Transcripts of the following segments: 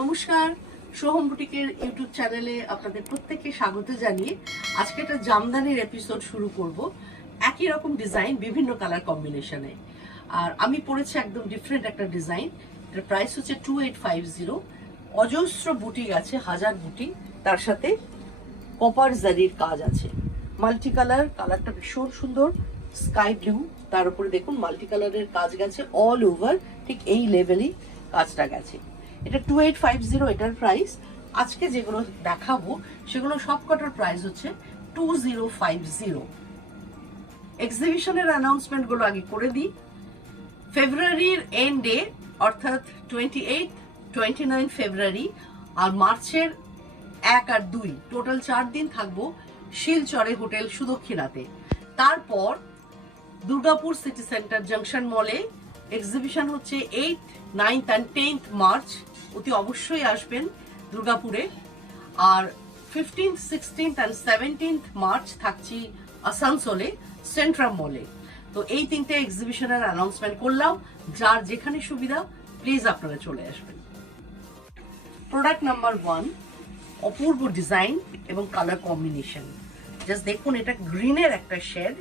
নমস্কার, সোহম বুটিকের ইউটিউব চ্যানেলে আপনাদের প্রত্যেককে স্বাগত জানিয়ে আজকে একটা জামদানির এপিসোড শুরু করব। একই রকম ডিজাইন বিভিন্ন কালার কম্বিনেশনে। আর আমি পরেছি একদম ডিফারেন্ট একটা ডিজাইন। এটার প্রাইস হচ্ছে 2850। অজস্র বুটিক আছে, হাজার বুটিক, তার সাথে কপার জারির কাজ আছে। মাল্টি কালার, কালারটা ভীষণ সুন্দর, স্কাই ব্লু, তার উপরে দেখুন মাল্টি কালারের কাজ গেছে অল ওভার, ঠিক এই লেভেলই কাজটা গেছে। এটা 2850 এটার প্রাইস। আজকে যেগুলো দেখাবো সেগুলো সবকটার প্রাইস হচ্ছে 2050। এক্সিবিশনের অ্যানাউন্সমেন্টগুলো আগে করে দিই। ফেব্রুয়ারির এন্ডে অর্থাৎ 28, 29 ফেব্রুয়ারি আর মার্চের 1 আর 2 টোটাল 4 দিন থাকবো শিলচরে হোটেল সুদক্ষিণাতে। তারপর দুর্গাপুর সিটি সেন্টার জাংশন মলে এক্সিবিশন হচ্ছে 8, 9 and 10 মার্চ। অতি অবশ্যই আসবেন দুর্গাপুরে। আর 15, 16 and 17 মার্চ থাকছি আসানসোলে সেন্ট্রাম মলে। তো এই তিনটে এক্সিবিশনের অ্যানাউন্সমেন্ট করলাম। যার যেখানে সুবিধা প্লিজ আপনারা চলে আসবেন। প্রোডাক্ট নাম্বার 1, অপূর্ব ডিজাইন এবং কালার কম্বিনেশন। জাস্ট দেখুন, এটা গ্রিনের একটা শেড,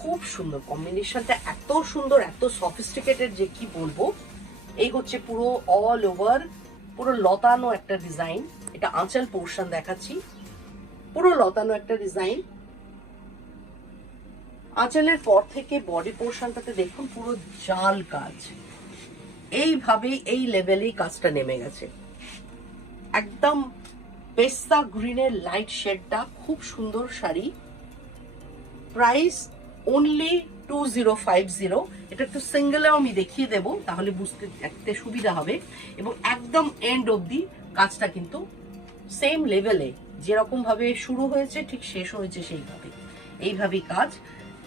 খুব সুন্দর কম্বিনেশনটা, এত সুন্দর, এত সফিস্টিকেটেড যে কি বলবো। এই হচ্ছে পুরো অল ওভার পুরো লতানো একটা ডিজাইন। এটা আঁচল পোর্শন দেখাচ্ছি, পুরো লতানো একটা ডিজাইন। আঁচলের পর থেকে বডি পোর্শনটাতে দেখুন পুরো জাল কাজ, এইভাবে এই লেভেলেই কাজটা নেমে গেছে। একদম পেস্তা গ্রিনের লাইট শেডটা, খুব সুন্দর শাড়ি। Price only 2050। এটা একটু সিঙ্গেলেও আমি দেখিয়ে দেবো, তাহলে বুঝতে দেখতে সুবিধা হবে। এবং একদম এন্ড অবধি কাজটা কিন্তু সেম লেভেলে, যেরকম ভাবে শুরু হয়েছে ঠিক শেষ হয়েছে সেইভাবে, এইভাবেই কাজ।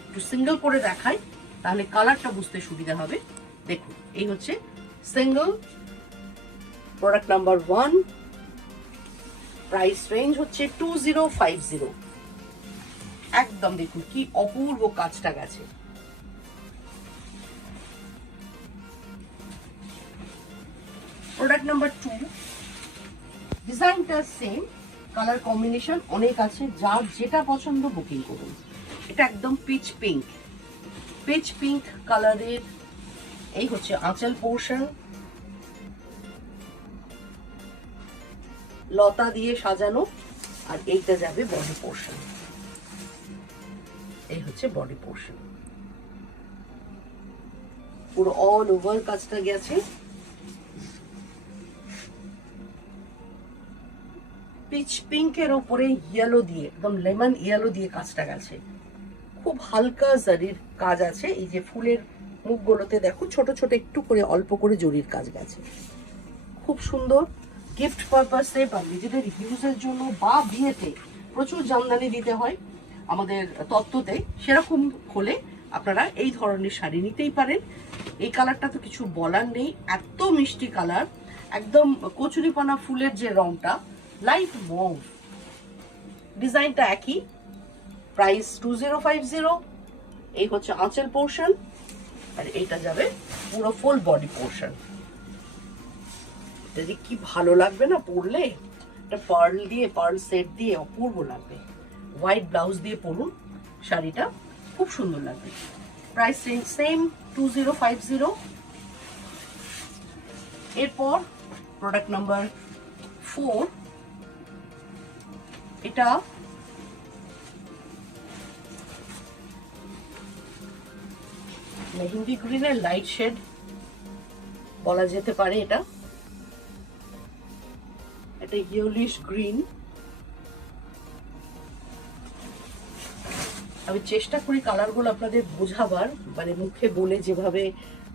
একটু সিঙ্গেল করে দেখাই, তাহলে কালারটা বুঝতে সুবিধা হবে। দেখুন, এই হচ্ছে single product number 1। Price range হচ্ছে 2050। একদম দেখুন কি অপূর্ব কাজটা গেছে। প্রোডাক্ট নাম্বার 2, ডিজাইনটা সেম, কালার কম্বিনেশন অনেক আছে, যার যেটা পছন্দ বুকিং করুন। এটা একদম পিচ পিঙ্ক, পিচ পিঙ্ক কালারের। এই হচ্ছে আঁচল পোর্শন, লতা দিয়ে সাজানো, আর এইটা যাবে বডি পোর্শন। এই হচ্ছে বডি পোর্শন, পুরো অল ওভার কাজটা গেছে। পিচ পিঙ্কের উপরে ইয়েলো দিয়ে, একদম লেমন ইয়েলো দিয়ে কাজটা গেছে। খুব হালকা জারির কাজ আছে। এই যে ফুলের মুখগুলোতে দেখো ছোট ছোট একটু করে অল্প করে জরির কাজ গেছে, খুব সুন্দর। গিফট পারপাসে বা নিজেদের ইউজের জন্য বা বিয়েতে প্রচুর জামদানি দিতে হয় আমাদের তত্ত্বতে, সেরকম হলে আপনারা এই ধরনের শাড়ি নিতেই পারেন। এই কালারটা তো কিছু বলার নেই, এত মিষ্টি কালার, একদম কচুরিপানা ফুলের যে রংটা, লাইট মভ। ডিজাইনটা একই, প্রাইস 2050। এই হচ্ছে আঁচল পোর্শন, আর এইটা যাবে পুরো ফুল বডি পোর্শন। এটা কি ভালো লাগবে না পরলে, এটা পার্ল দিয়ে, পার্ল সেট দিয়ে অপূর্ব লাগবে। হোয়াইট ব্লাউজ দিয়ে পরুন, শাড়িটা খুব সুন্দর লাগবে। Price range same 2050। এরপর প্রোডাক্ট নাম্বার 4, এটা মেহেন্দি গ্রিনের লাইট শেড বলা যেতে পারে। এটা ইয়েলোইশ গ্রিন। আমি চেষ্টা করি কালারগুলো আপনাদের বোঝাবার, মানে মুখে বলে যেভাবে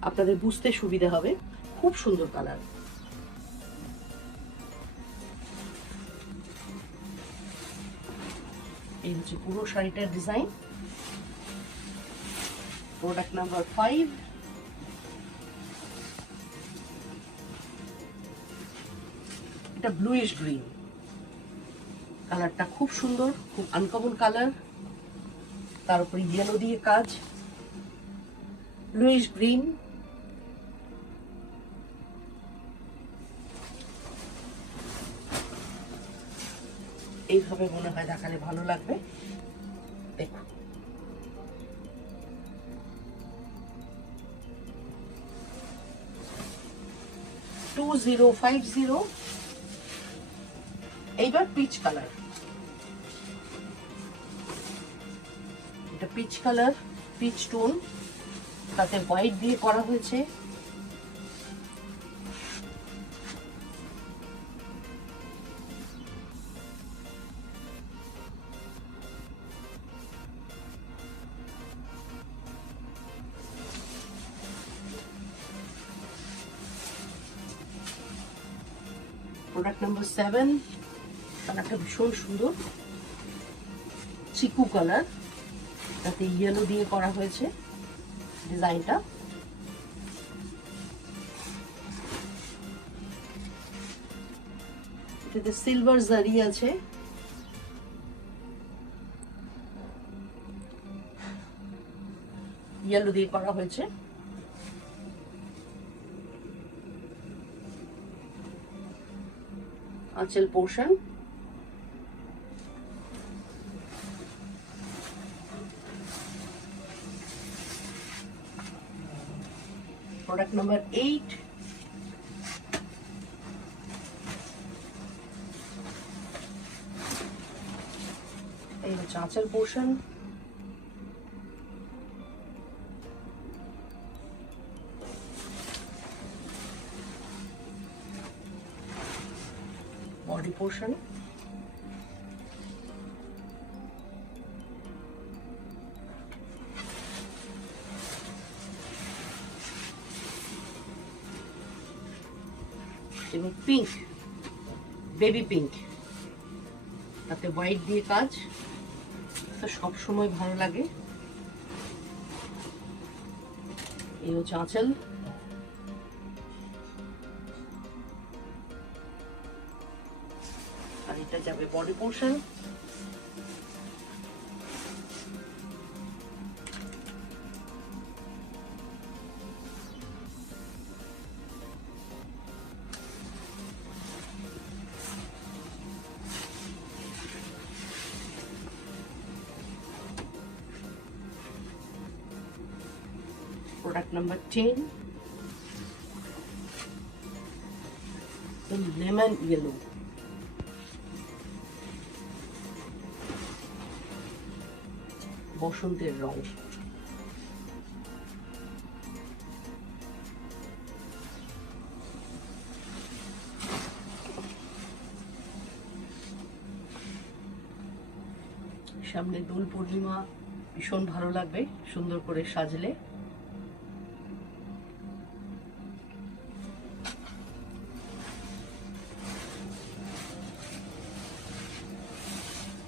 আপনাদের বুঝতে সুবিধা হবে। খুব সুন্দর কালার। এই হচ্ছে পুরো শাড়িটার ডিজাইন। প্রোডাক্ট নাম্বার 5, এটা ব্লুইশ গ্রিন। কালারটা খুব সুন্দর, খুব আনকমন কালার, তার উপরে ইয়েলো দিয়ে কাজ। ব্লুইশ গ্রিন, এইভাবে মনে হয় দেখালে ভালো লাগবে। দেখুন, $2050। এইবার পিচ কালার, এটা পিচ কালার, পিচ টোন, তাতে হোয়াইট দিয়ে করা হয়েছে। প্রোডাক্ট নাম্বার 7, কালারটা ভীষণ সুন্দর, চিকু কালার, তাতে ইয়েলো দিয়ে করা হয়েছে ডিজাইনটা। এটাতে সিলভার জারি আছে, ইয়েলো দিয়ে করা হয়েছে। আঁচল পোর্শন, প্রোডাক্ট নাম্বার 8, এই হচ্ছে আঁচল পোর্শন। বডি পোর্শন, এবং পিঙ্ক, বেবি পিঙ্ক, তাতে হোয়াইট দিয়ে কাজ, তো সব সময় ভালো লাগে। এই হচ্ছে আঁচল, আর এটা যাবে body portion. Product number 10, in lemon yellow, বসন্তের রং। সামনে দোল পূর্ণিমা, ভীষণ ভালো লাগবে সুন্দর করে সাজলে।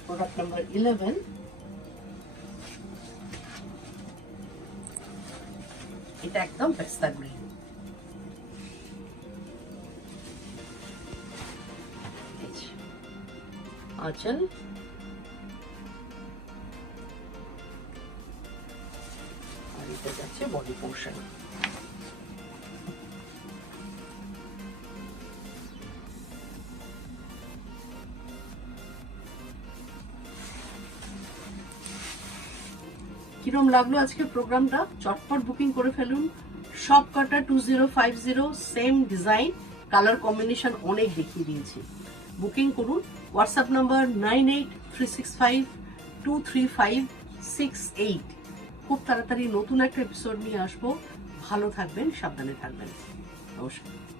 প্রোডাক্ট নাম্বার 11, এটা একদম পেস্তা গ্রিন। আঁচল, আর এটা যাচ্ছে বডি পোর্শন। কিরম লাগলো আজকের প্রোগ্রামটা? চটপট বুকিং করে ফেলুন। সব কাটা 2050, সেম ডিজাইন, কালার কম্বিনেশন অনেক দেখিয়ে দিয়েছি। বুকিং করুন। WhatsApp number 9836523568। খুব তাড়াতাড়ি নতুন একটা এপিসোড নিয়ে আসবো। ভালো থাকবেন, সাবধানে থাকবেন। নমস্কার।